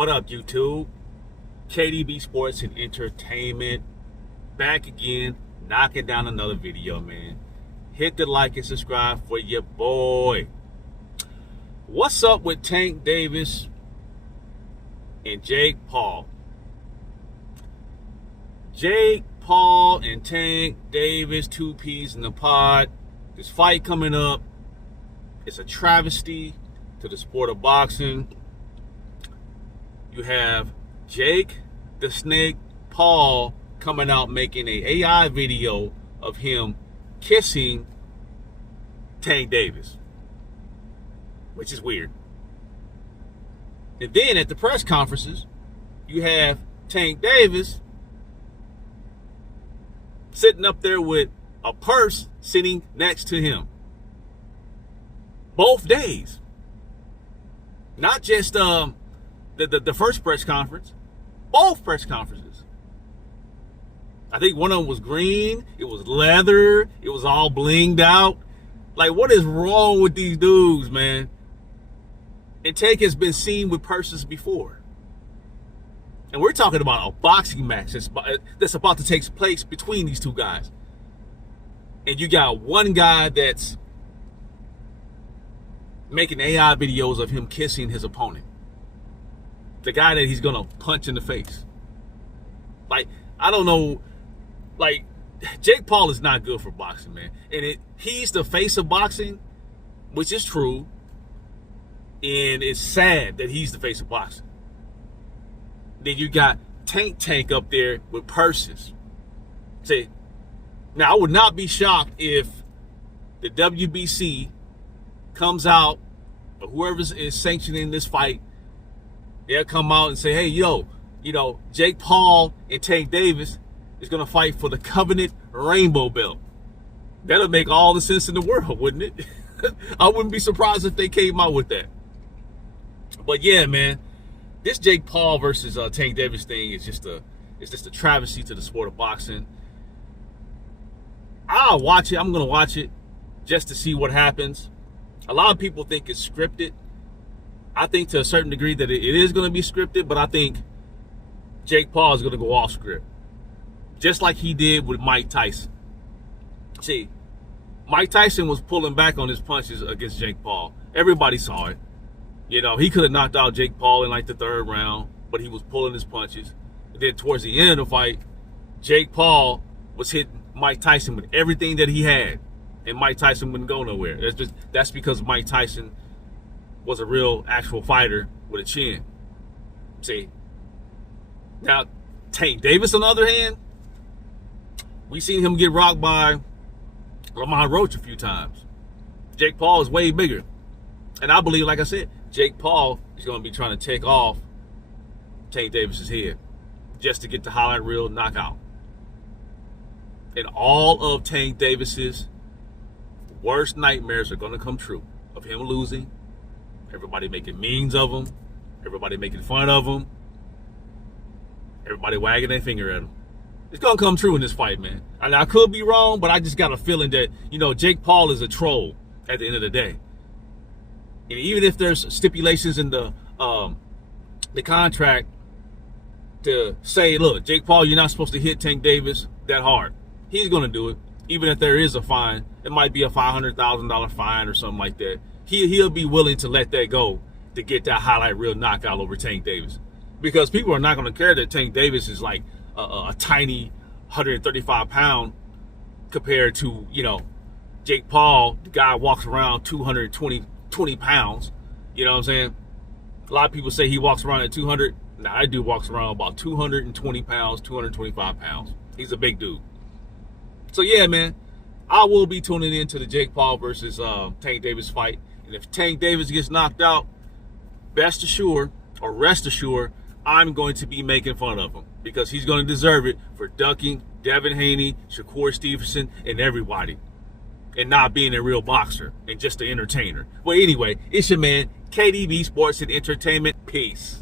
What up, YouTube? KDB Sports and Entertainment back again, knocking down another video, man. Hit the like and subscribe for your boy. What's up with Tank Davis and Jake Paul? Jake Paul and Tank Davis, two peas in the pod. This fight coming up, it's a travesty to the sport of boxing. You have Jake the Snake Paul coming out making an AI video of him kissing Tank Davis, which is weird. And then at the press conferences, you have Tank Davis sitting up there with a purse sitting next to him. Both days. Not just the first press conference, both press conferences. I think one of them was green, it was leather, it was all blinged out. Like, what is wrong with these dudes, man? And Tank has been seen with purses before. And we're talking about a boxing match that's about to take place between these two guys. And you got one guy that's making AI videos of him kissing his opponent. The guy that he's gonna punch in the face. Like, I don't know, like, Jake Paul is not good for boxing, man. And he's the face of boxing, which is true. And it's sad that he's the face of boxing. Then you got Tank up there with purses. See, now I would not be shocked if the WBC comes out, or whoever is sanctioning this fight, they'll come out and say, hey, Jake Paul and Tank Davis is going to fight for the Covenant Rainbow Belt. That'll make all the sense in the world, wouldn't it? I wouldn't be surprised if they came out with that. But yeah, man, this Jake Paul versus Tank Davis thing is just a travesty to the sport of boxing. I'll watch it. I'm going to watch it just to see what happens. A lot of people think it's scripted. I think to a certain degree that it is going to be scripted, but I think Jake Paul is going to go off script, just like he did with Mike Tyson. See, Mike Tyson was pulling back on his punches against Jake Paul. Everybody saw it. He could have knocked out Jake Paul in like the third round, but he was pulling his punches. And then towards the end of the fight, Jake Paul was hitting Mike Tyson with everything that he had, and Mike Tyson wouldn't go nowhere. That's because Mike Tyson was a real actual fighter with a chin. See, now Tank Davis, on the other hand, we seen him get rocked by Lamont Roach a few times. Jake Paul is way bigger, and I believe, like I said, Jake Paul is going to be trying to take off Tank Davis's head just to get the highlight reel knockout. And all of Tank Davis's worst nightmares are going to come true of him losing, everybody making memes of him, everybody making fun of him, everybody wagging their finger at him. It's going to come true in this fight, man. And I could be wrong, but I just got a feeling that, Jake Paul is a troll at the end of the day. And even if there's stipulations in the contract to say, look, Jake Paul, you're not supposed to hit Tank Davis that hard, he's going to do it. Even if there is a fine, it might be a $500,000 fine or something like that. He'll be willing to let that go to get that highlight reel knockout over Tank Davis. Because people are not going to care that Tank Davis is like a tiny 135 pound compared to, Jake Paul. The guy walks around 220 pounds. You know what I'm saying? A lot of people say he walks around at 200. Nah, that dude walks around about 220 pounds, 225 pounds. He's a big dude. So yeah, man, I will be tuning in to the Jake Paul versus Tank Davis fight. And if Tank Davis gets knocked out, rest assured, I'm going to be making fun of him, because he's going to deserve it for ducking Devin Haney, Shakur Stevenson, and everybody, and not being a real boxer and just an entertainer. Well, anyway, it's your man, KDB Sports and Entertainment. Peace.